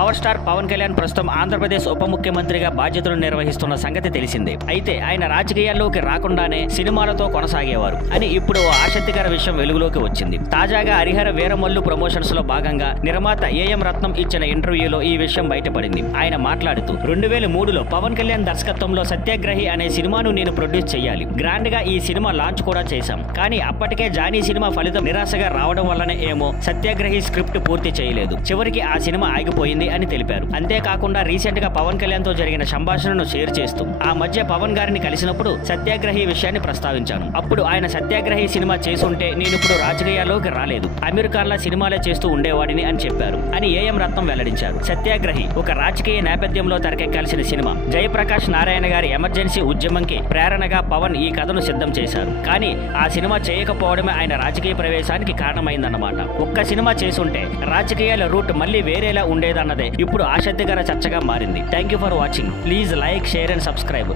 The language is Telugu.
పవర్ స్టార్ పవన్ కళ్యాణ్ ప్రస్తుతం ఆంధ్రప్రదేశ్ ఉప ముఖ్యమంత్రిగా బాధ్యతలు నిర్వహిస్తున్న సంగతి తెలిసిందే. అయితే ఆయన రాజకీయాల్లోకి రాకుండానే సినిమాలతో కొనసాగేవారు అని ఇప్పుడు ఓ ఆసక్తికర విషయం వెలుగులోకి వచ్చింది. తాజాగా హరిహర వీరమల్లు ప్రమోషన్స్ లో భాగంగా నిర్మాత ఏఎం రత్నం ఇచ్చిన ఇంటర్వ్యూలో ఈ విషయం బయటపడింది. ఆయన మాట్లాడుతూ 2003లో పవన్ కళ్యాణ్ దర్శకత్వంలో సత్యాగ్రహి అనే సినిమాను నేను ప్రొడ్యూస్ చేయాలి. గ్రాండ్ గా ఈ సినిమా లాంచ్ కూడా చేశాం. కానీ అప్పటికే జానీ సినిమా ఫలితం నిరాశగా రావడం వల్లనే ఏమో సత్యాగ్రహి స్క్రిప్ట్ పూర్తి చేయలేదు. చివరికి ఆ సినిమా ఆగిపోయింది అని తెలిపారు. అంతేకాకుండా రీసెంట్ గా పవన్ కళ్యాణ్ తో జరిగిన సంభాషణను షేర్ చేస్తూ ఆ మధ్య పవన్ గారిని కలిసినప్పుడు సత్యాగ్రహి విషయాన్ని ప్రస్తావించాను. అప్పుడు ఆయన సత్యాగ్రహి సినిమా చేసుంటే నేను ఇప్పుడు రాజకీయాల్లోకి రాలేదు, అమీర్ ఖాన్ లా సినిమాలే చేస్తూ ఉండేవాడిని అని చెప్పారు అని ఏఎం రత్నం వెల్లడించారు. సత్యాగ్రహి ఒక రాజకీయ నేపథ్యంలో తెరకెక్కాల్సిన సినిమా. జయప్రకాష్ నారాయణ గారి ఎమర్జెన్సీ ఉద్యమంకి ప్రేరణగా పవన్ ఈ కథను సిద్ధం చేశారు. కానీ ఆ సినిమా చేయకపోవడమే ఆయన రాజకీయ ప్రవేశానికి కారణమైందన్నమాట. ఒక్క సినిమా చేసుంటే రాజకీయాల రూట్ మళ్ళీ వేరేలా ఉండేదన్నదే ఇప్పుడు ఆసక్తికర చర్చగా మారింది. Thank you for watching. Please like, share and subscribe.